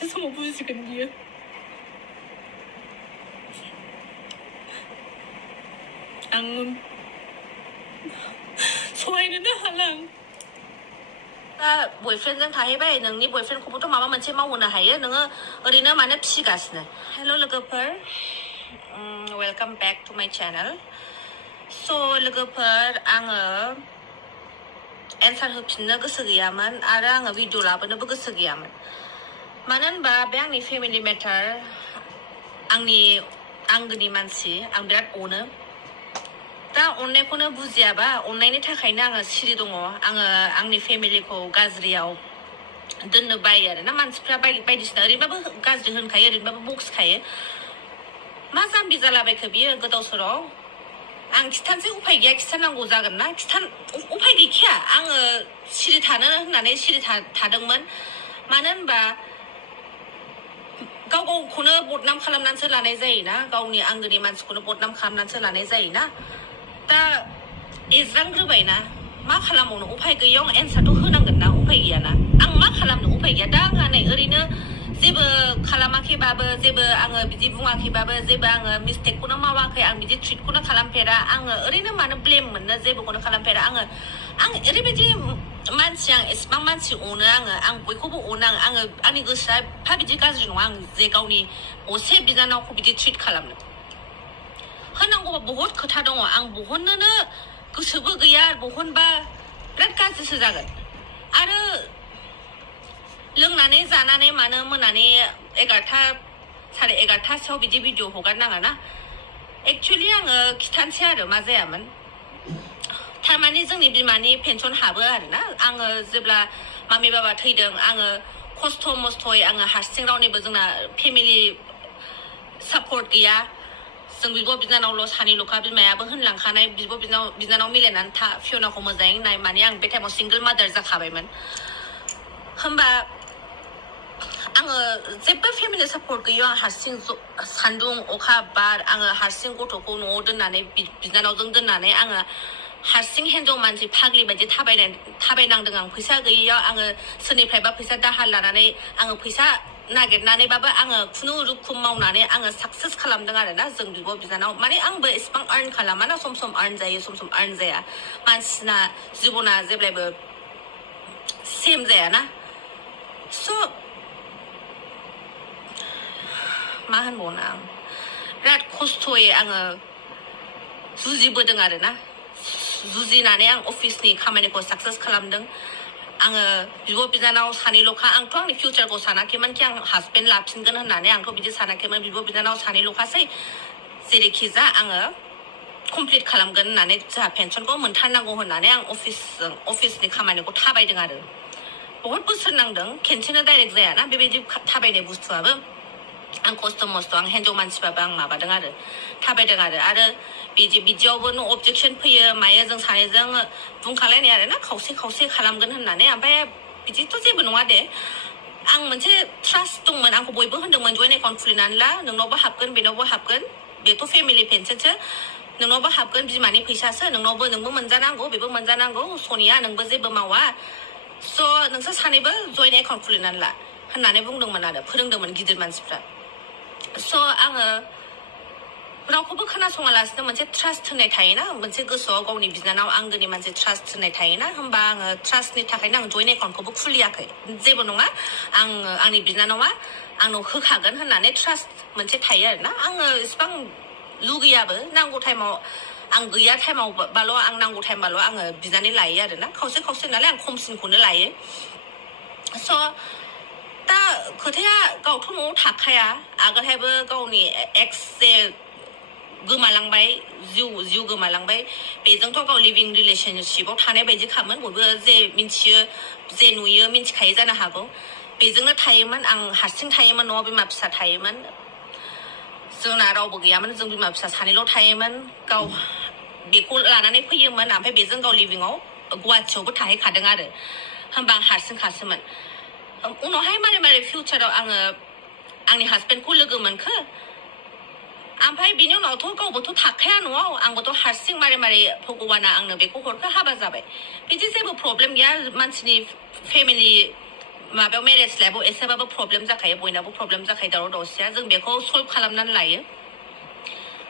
같아서 못 부지겠네요. 앙은 소화이는 하랑 boyfriendजों थाहैबाय नोंनि boyfriendखौबोथ' माबा मोनसे मावहोनो हायो नोङो ओरैनो मानो फिसिगासिनो हेल' लोगोफोर welcome back to my channel so लोगोफोर आङो एन्सार होफिननो गोसो गैयामोन आरो आङो भिडिअ लाबोनोबो गोसो गैयामोन मानो होनबा बे आंनि फेमिलि मेटार आंनि आंगोनि मानसि आं बिराद अनो दा अननायखौनो बुजियाबा अननायनि थाखायनो आङो सिरि दङ आङो आंनि फेमिलिखौ गाज्रियाव दोननो बायो आरो ना मानसिफ्रा बायदिसिना ओरैबाबो गाज्रि होनखायो ओरैबाबो बखिखायो मा जाम्बि जालाबायखो बियो गोदाव सोराव आं खिथानोसै उफाय गैया खिथानांगौ जागोन ना उफाय गैखाया आङो सिरि थानो होननानै सिरि थादोंमोन मानो होनबा गाव गावखौनो बदनाम खालामनानैसो लानाय जायोना गावनि आंगोनि मानसिखौनो बदनाम खालामनानैसो लानाय जायोना दा एज्रांग्रोबायना मा खालामबावनो उफाय गैयैयाव एन्सारथ' होनांगोन ना उफाय गैयाना आं मा खालामनो उफाय गैया दा आंहा नै ओरैनो जेबो खालामाखैबाबो जेबो आङो बिदि बुङाखैबाबो जेबो आङो मिस्टेकखौनो मावाखै आं बिदि ट्रिटखौनो खालामफेरा आङो ओरैनो मानो ब्लेम मोननो जेबोखौनो खालामफेरा आं ओरैबायदि मानसि आं एसेबां मानसि अनो आं बयखौबो अनो आङो आंनि गोसोआ एफा बिदि गाज्रि नङा आं जे गावनि असे बिनानावखौ बिदि ट्रिट खालामनो होनांगौबा बहुत खोथा दङ आं बहननोनो गोसोबो गैया बहनबा बिराद गाज्रिसो जागोन आरो लोंनानै जानानै मानो मोनानि 11टा साराय 11टासोआव बिदि भिडिअ हगारनाङा ना एक्चुअलि आङो खिथानोसै आरो मा जायामोन थारमाने जोंनि बिमानि पेन्सन हाबो आरोना आङो जेब्ला मामि बाबा थैदों आङो खस्थ' मस्थ'यै आङो हारसिं रावनिबो जोंना फेमिलि सापर्ट गैया जों बिब' बिनानावल' सानैल'खा बिमायाबो होनलांखानाय बिब' बिनानाव मिलायनानै था फियनाखौ मोजाङै नाय माने आं बे टाइमाव सिंगोल मादार जाखाबायमोन होमबा आङो जेबो फेमिलि सापर्ट गैया आं हारसिं सान्दुं अखा बार आङो हारसिं गथ'खौ न'आव दोननानै बिनानावजों दोननानै आङो हारसिं हिन्जाव मानसि फाग्लि बायदि थाबायनांदों आं फैसा गैयैयाव आङो सोरनिफ्रायबा फैसा दाहार लानानै आङो फैसा नागिरनानैबाबो आङो खुनुरुखुम मावनानै आङो साक्सेस खालामदों आरोना जों बिब' बिनानाव माने आंबो एसेबां आर्न खालामा ना सम सम आर्न जायो सम सम आर्न जाया मानसिना जिबना जेब्लायबो सेम जायाना स' मा होनबावनो आं बिराद खस्थ'यै आङो जुजिबोदों आरोना जुजिनानै आं अफिसनि खामानिखौ साक्सेस खालामदों आङो बिब' बिनानाव सानैल'खा आंथ' आंनि फिउचारखौ सानाखैमोन कि आं हासबेन्ड लाफिनगोन होननानै आंथ' बिदि सानाखैमोन बिब' बिनानाव सानैल'खासै जेरैखि जा आङो कमप्लिट खालामगोन होननानै जोंहा पेन्सनखौ मोनथारनांगौ होननानै आं अफिसनि खामानिखौ थाबायदों आरो बहुत बोसोर नांदों खेनसेनो डाइरेक्ट जायाना बेबायदि थाबायनाय बुस्थुआबो आं खस्थ' मस्थ' आं हिन्जाव मानसिबाबो आं माबादों आरो थाबायदों आरो बिदियावबो न' अबजेक्सन फैयो मायो जों सानैजों बुंखालायनाय आरो ना खावसे खालामगोन होननानै ओमफ्राय बिदिथ' जेबो नङा दे आं मोनसे ट्रास्ट दंमोन आंखौ बयबो होनदोंमोन जयेन्ट एकाउन्ट खुलिनानै ला नोंनावबो हाबगोन बेनावबो हाबगोन बेथ' फेमिलि पेन्सनसो नोंनावबो हाबगोन बिमानि फैसासो नोंबो मोनजानांगौ बेबो मोनजानांगौ सनिया नोंबो जेबो मावा स' नोंसोर सानैबो जयेन्ट एकाउन्ट खुलिनानै ला होननानै बुंदोंमोन आरो फोरोंदोंमोन गिदिर मानसिफ्रा स' आङो रावखौबो खोनासङालासिनो मोनसे ट्रास्ट होनाय थायोना मोनसे गोसोआव गावनि बिनानाव आंगोनि मोनसे ट्रास्ट होनाय थायोना होमबा आङो ट्रास्टनि थाखायनो आं जयेन्ट एकाउन्टखौबो खुलियाखै जेबो नङा आंनि बिनानावा आंनाव होखागोन होननानै ट्रास्ट मोनसे थायो आरोना आङो इसिबां लुगैयाबो नांगौ टाइमाव आं गैया टाइमावबाल' आं नांगौ टाइमबाल' आङो बिनानै लायो आरोना खावसे नालाय आं खमसिनखौनो लायो स' दा खोथाया गावथ' न'आव थाखाया आगोलहायबो गावनि एक्स जे गोमालांबाय जिउ गोमालांबाय बेजोंथ' गाव लिभिं रिलेशनशिपआव थानाय बायदि खामोन बयबो जे मिन्थियो जे नुयो मिन्थिखायो जानो हागौ बेजोंनो थायोमोन आं हारसिं थायोमोन न'आव बिमा फिसा थायोमोन जोंना रावबो गैयामोन जों बिमा फिसा सानैल' थायोमोन गाव बेखौ लानानै फैयोमोन ओमफ्राय बेजों गाव लिभिंआव गुवाहाटियावबो थाहैखादों आरो होमबा आं हारसिंखासोमोन उनावहाय मारै फिउचाराव आङो आंनि हासबेन्डखौ लोगो मोनखो ओमफ्राय बिनि उनावथ' गावबोथ' थाखाया न'आव आंबोथ' हारसिं मारै भगवाना आंनो बेखौ हरखो हाबा जाबाय बिदि जेबो प्रब्लेम गैया मानसिनि फेमिलि माबायाव मेरेज लाइफआव एसेबाबो प्रब्लेम जाखायो बयनाबो प्रब्लेम जाखायो दावराव दावसिया जों बेखौ सल्भ खालामनानै लायो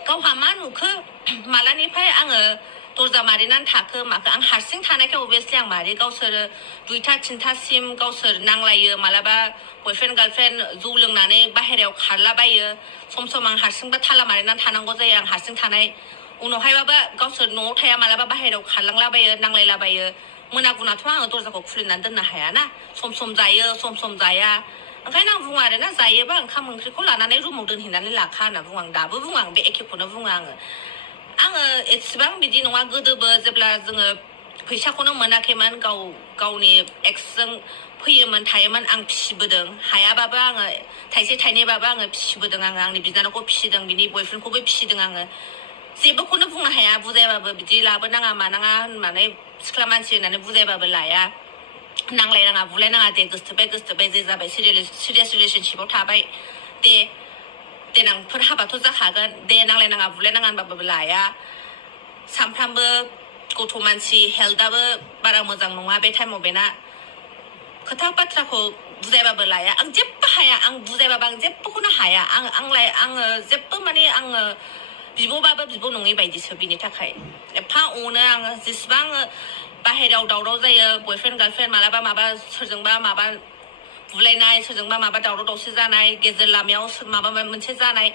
गावहा मा नुखो मालानिफ्राय आङो दरजा मारिनानै थाखो माखो आं हारसिं थानायखाय अभियासलि आं मारि गावसोरो 2टा 3टासिम गावसोर नांलायो मालाबा बयफ्रेन्ड गार्लफ्रेन्ड जौ लोंनानै बाहेरायाव खारलाबायो सम सम आं हारसिंबो थाला मारिनानै थानांगौ जायो आं हारसिं थानाय उनावहायबाबो गावसोर न'आव थाया मालाबा बाहेरायाव खारलांलाबायो नांलायलाबायो मोना गुनाथ' आङो दरजाखौ खुलिनानै दोननो हायाना सम जायो सम जाया ओंखायनो आं बुङो आरोना जायोबा ओंखाम ओंख्रिखौ लानानै रुमाव दोनहैनानै लाखा होनना बुङो आं दाबो बुङो आं बे एखेखौनो बुङो आङो एसेबां बिदि नङा गोदोबो जेब्ला जोङो फैसाखौनो मोनाखैमोन गावनि एक्सजों फैयोमोन थायोमोन आं फिसिबोदों हायाबाबो आङो थाइसे थाइनैबाबो आङो फिसिबोदों आङो आंनि बिनानावखौ फिसिदों बिनि बयफ्रेन्डखौबो फिसिदों आङो जेबोखौनो बुंनो हाया बुजायबाबो बिदि लाबोनाङा मानाङा होननानै सिख्ला मानसि होननानै बुजायबाबो लाया नांलायनाङा बुलायनाङा दे गोसथोबाय जे जाबाय सिरियास रिलेसनशिपआव थाबाय दे देनांफोर हाबाथ' जाखागोन दे नांलायनाङा बुलायनाङा होनबाबो लाया सानफ्रामबो गथ' मानसि हेल्थआबो बारा मोजां नङा बे टाइमाव बेना खोथा बाथ्राखौ बुजायबाबो लाया आं जेबो हाया आं बुजायबाबो आं जेबोखौनो हाया आङो जेबो माने आङो बिब'बाबो बिब' नङै बायदिसो बिनि थाखाय एफा अनो आङो जेसेबां बाहेरायाव दावराव जायो बयफ्रेन्ड गार्लफ्रेन्ड मालाबा माबा सोरजोंबा माबा बुलायनाय सोरजोंबा माबा दावराव दावसि जानाय गेजेर लामायाव माबा मोनसे जानाय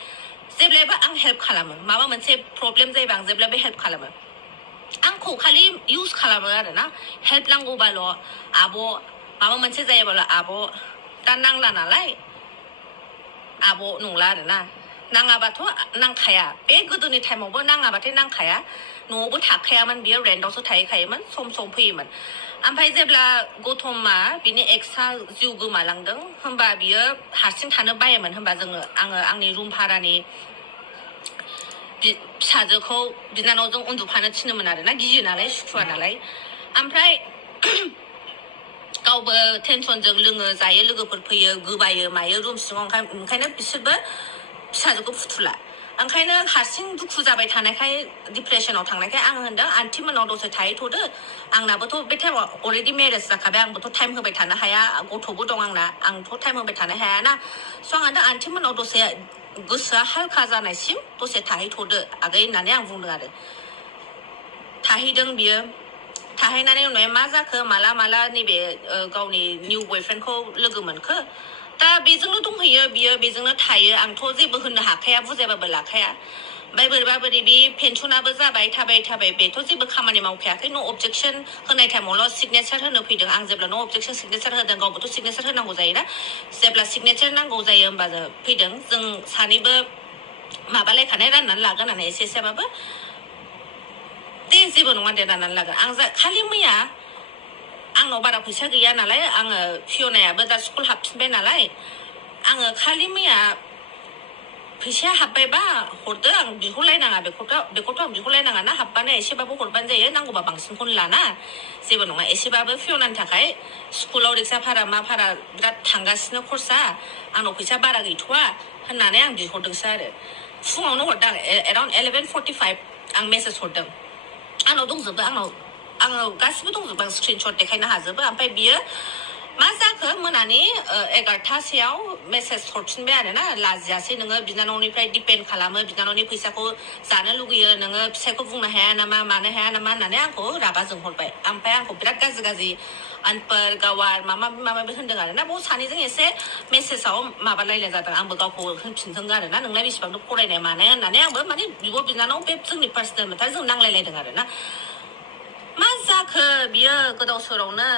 जेब्लायबो आं हेल्प खालामो माबा मोनसे प्रब्लेम जायोबा आं जेब्लायबो हेल्प खालामो आंखौ खालि इउज खालामो आरोना हेल्प नांगौबाल' आब' माबा मोनसे जायोबाल' आब' दा नांला नालाय आब' नंला आरोना नाङाबाथ' नांखाया बे गोदोनि टाइमावबो नाङाबाथाय नांखाया न'आवबो थाखायामोन बियो रेन्टआवसो थाहैखायोमोन सम फैयोमोन ओमफ्राय जेब्ला गौतमा बिनि एक्सआ जिउ गोमालांदों होमबा बियो हारसिं थानो बायोमोन होमबा आङो आंनि रुम भारानि फिसाजोखौ बिनानावजों उन्दुफानो थिनोमोन आरोना गियो नालाय सुखुवा नालाय ओमफ्राय गावबो टेनसनजों लोङो जायो लोगोफोर फैयो गोबायो मायो रुम सिङाव ओंखायनो बिसोरबो फिसाजोखौ फुथुला ओंखायनो हारसिं दुखु जाबाय थानायखाय डिप्रेसनाव थांनायखाय आं होनदों आन्टि मोनाव दसे थाहैथ'दो आंनाबोथ' बे टाइमाव अलरेडि मेरेज जाखाबाय आंबोथ' टाइम होबाय थानो हाया गथ'बो दं आंथ' टाइम होबाय थानो हायाना स' आं होनदों आन्टि मोनाव दसे गोसोआ हालखा जानायसिम दसे थाहैथ'दो आगै होननानै आं बुंदों आरो थाहैदों बियो थाहैनानै उनावहाय मा जाखो माला नैबे गावनि निउ बयफ्रेन्डखौ लोगो मोनखो दा बेजोंनो दंहैयो बियो बेजोंनो थायो आंथ' जेबो होननो हाखाया बुजायबाबो लाखाया ओमफ्राय बोरैबा बोरै बे पेन्सनाबो जाबाय थाबाय बेथ' जेबो खामानि मावखायाखै न' अबजेक्सन होनाय टाइमावल' सिगनेचार होनो फैदों आं जेब्ला न' अबजेक्सन सिगनेचार होदों गावबोथ' सिगनेचार होनांगौ जायोना जेब्ला सिगनेचार नांगौ जायो होमबा फैदों जों सानैबो माबालायखानाय राननानै लागोन होननानै एसेबाबो दे जेबो नङा दे राननानै लागोन आं खालि मैया आंनाव बारा फैसा गैया नालाय आङो फियनायाबो दा स्कुल हाबफिनबाय नालाय आङो खालि मैया फैसाया हाबबायबा हरदो आं बिहरलायनाङा बेखौथ' आं बिहरलायनाङा ना हाबबानो एसेबाबो हरबानो जायो नांगौबा बांसिनखौनो लाना जेबो नङा एसेबाबो फियनानि थाखाय स्कुलाव रिक्सा भारा मा भारा बिराद थांगासिनो खरसा आंनाव फैसा बारा गैथ'वा होननानै आं बिहरदोंसो आरो फुङावनो हरदों एराउन्ड 11:45 आं मेसेज हरदों आंनाव दंजोबो आङो गासिबो दंजोबो आं स्क्रिनशट देखायनो हाजोबो ओमफ्राय बियो मा जाखो मोनानि 11टासेयाव मेसेज हरफिनबाय आरोना लाजियासै नोङो बिनानावनिफ्राय दिपेन्ड खालामो बिनानावनि फैसाखौ जानो लुगैयो नोङो फिसायखौ बुंनो हाया नामा मानो हाया नामा होननानै आंखौ रागा जोंहरबाय ओमफ्राय आंखौ बिराद गाज्रि अनफोर गावार माबा होनदों आरोना बाव सानैजों एसे मेसेजाव माबालायनाय जादों आंबो गावखौ होनफिनदों आरोना नोंलाय बेसेबांथ' फरायनाय मानाय होननानै आंबो माने बिब' बिनानाव बे जोंनि पार्सनेल मेटार जों नांलायलायदों आरोना मा जाखो बियो गोदाव सोरावनो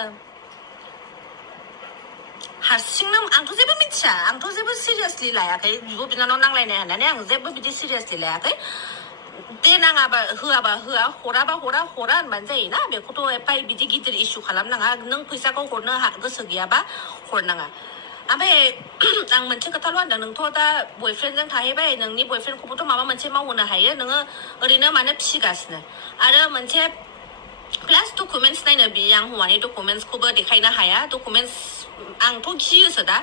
हारसिंनो आंथ' जेबो मिथिया आंथ' जेबो सिरियासलि लायाखै बिब' बिनानाव नांलायनाय होननानै आं जेबो बिदि सिरियासलि लायाखै दे नाङाबा होआबा होआ हराबा हरा होनबानो जायोना बेखौथ' एफा बिदि गिदिर इस्यु खालामनाङा नों फैसाखौ हरनो गोसो गैयाबा हरनाङा ओमफ्राय आं मोनसे खोथाल' होनदों नोंथ' दा बयफ्रेन्डजों थाहैबाय नोंनि बयफ्रेन्डखौबोथ' माबा मोनसे मावहोनो हायो नोङो ओरैनो मानो फिसिगासिनो आरो मोनसे प्लास डकुमेन्टस नायनो बियो आं हौवानि डकुमेन्टसखौबो देखायनो हाया डकुमेन्टस आंथ' गियोसो दा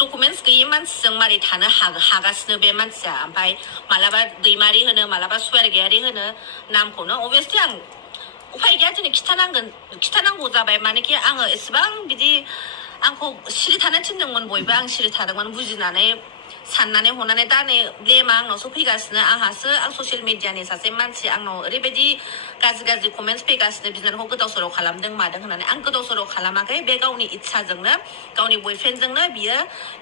डकुमेन्टस गैयि मानसिजों मारै थानो हागासिनो बे मानसिया ओमफ्राय मालाबा दैमारि होनो मालाबा सुवारगेयारि होनो नामखौनो अभियासलि आं उफाय गैया दिनै खिथानांगौ जाबाय मानोखि आङो एसेबां बिदि आंखौ सिरि थानो थिनदोंमोन बयबो आं सिरि थादोंमोन बुजिनानै साननानै हनानै दा नै ब्लेमा आंनावसो फैगासिनो आंहासो आं ससियेल मिडियानि सासे मानसि आंनाव ओरैबायदि गाज्रि कमेन्टस फैगासिनो बिनानावखौ गोदाव सोराव खालामदों मादों होननानै आं गोदाव सोराव खालामाखै बे गावनि इच्छाजोंनो गावनि बयफ्रेन्डजोंनो बियो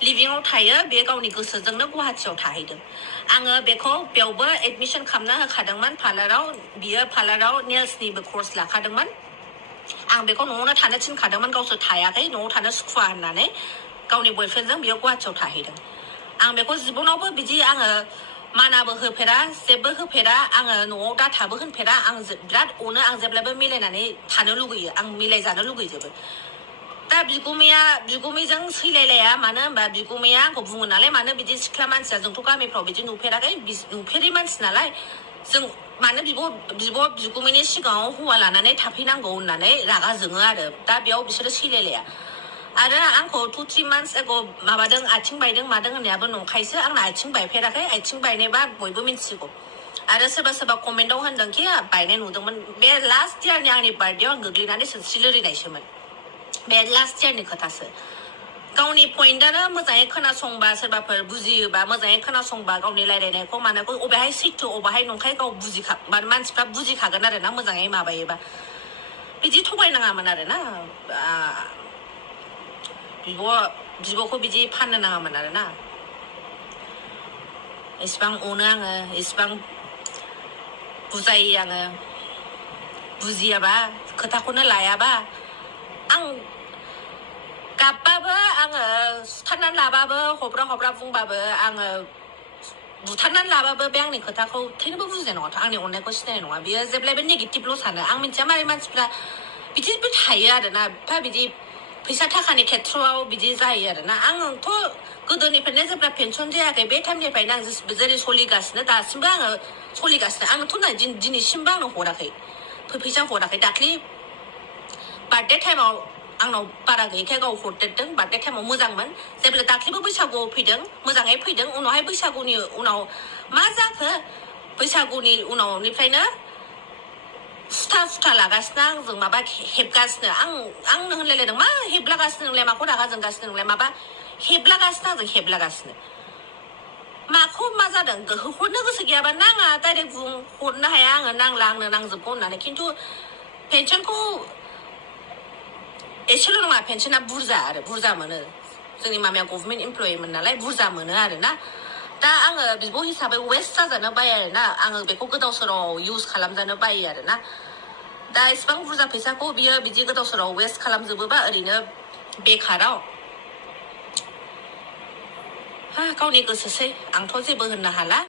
लिभिंआव थायो बे गावनि गोसोजोंनो गुवाहाटियाव थाहैदों आङो बेखौ बेयावबो एडमिसन खालामना होखादोंमोन पार्लाराव बियो पार्लाराव नेल्सनिबो कर्स लाखादोंमोन आं बेखौ न'आवनो थानो थिनखादोंमोन गावसोर थायाखै न'आव थानो सुखुवा होननानै गावनि बयफ्रेन्डजों बियो गुवाहाटियाव थाहैदों आं बेखौ जिबनावबो बिदि आङो मानाबो होफेरा जेबो होफेरा आङो न'आव दाथाबो होनफेरा आं बिराद अनो आं जेब्लाबो मिलायनानै थानो लुगैयो आं मिलायजानो लुगैजोबो दा बिगुमैजों सैलायलाया मानो होनबा बिगुमैया आंखौ बुङो नालाय मानो बिदि सिख्ला मानसिया जोंथ' गामिफ्राव बिदि नुफेराखै नुफेरै मानसि नालाय जों मानो बिगुमैनि सिगाङाव हौवा लानानै थाफैनांगौ होननानै रागा जोङो आरो दा बेयाव बिसोरो सैलायलाया आरो आंखौ 2-3 months ago माबादों आथिं बायदों मादों होननायाबो नंखायसो आंना आथिं बायफेराखै आथिं बायनायबा बयबो मिन्थिगौ आरो सोरबा कमेन्टआव होनदोंखि बायनाय नुदोंमोन बे लास्ट इयारनि आंनि बार्थडेआव आं गोग्लैनानै सिनस्रि लोरिनायसोमोन बे लास्ट इयारनि खोथासो गावनि पइन्टआनो मोजाङै खोनासंबा सोरबाफोर बुजियोबा मोजाङै खोनासंबा गावनि रायलायनायखौ मानायखौ अबेहाय सैथो अबेहाय नंखाय गाव मानसिफ्रा बुजिखागोन आरो ना मोजाङै माबायोबा बिदि थगायनाङामोन आरो ना बिब'खौ बिदि फाननो नाङामोन आरो ना इसिबां अनो आङो इसिबां बुजायो आङो बुजियाबा खोथाखौनो लायाबा आं गाबबाबो आङो सुथारनानै लाबाबो हब्रा बुंबाबो आङो बुथारनानै लाबाबो बे आंनि खोथाखौ थैनोबो बुजिनाय नङा आंनि अननायखौ सिनायनाय नङा बियो जेब्लायबो नेगेटिभल' सानो आं मिथिया मारै मानसिफ्रा बिदिबो थायो आरोना एफा बिदि फैसा थाखानि खेथ्रआव बिदि जायो आरोना आंथ' गोदोनिफ्रायनो जेब्ला पेनसन जायाखै बे टाइमनिफ्रायनो आं जेरै सोलिगासिनो दासिमबो आङो सोलिगासिनो आंथ' दिनैसिमबो आंनो हराखै फैसा हराखै दाख्लि बार्थडे टाइमाव आंनाव बारा गैयैखाय गाव हरदेरदों बार्थडे टाइमाव मोजांमोन जेब्ला दाख्लिबो बैसागुआव फैदों मोजाङै फैदों उनावहाय बैसागुनि उनाव मा जाखो बैसागुनि उनावनिफ्रायनो सुथा लागासिनो आंजों माबा हेबगासिनो आंनो होनलायलायदों मा हेबलागासिनो नोंलाय माखौ रागा जोंगासिनो नोंलाय माबा हेबलागासिनो आंजों हेबलागासिनो माखौ मा जादों हरनो गोसो गैयाबा नाङा डाइरेक्ट बुं हरनो हाया आङो नांला आंनो नांजोबगौ होननानै खिन्थु पेनसनखौ एसेल' नङा पेनसना बुरजा मोनो जोंनि मामाया गभर्नमेन्ट इमप्लयिमोन नालाय बुरजा मोनो आरो ना दा आङो बिब' हिसाबै वेस्ट जाजानो बायो आरो ना आङो बेखौ गोदाव सोराव इउज खालामजानो बायो आरो ना दा इसिबां बुरजा फैसाखौ बियो बिदि गोदाव सोराव वेस्ट खालामजोबोबा ओरैनो बेखाराव गावनि गोसोसै आंथ' जेबो होननो हाला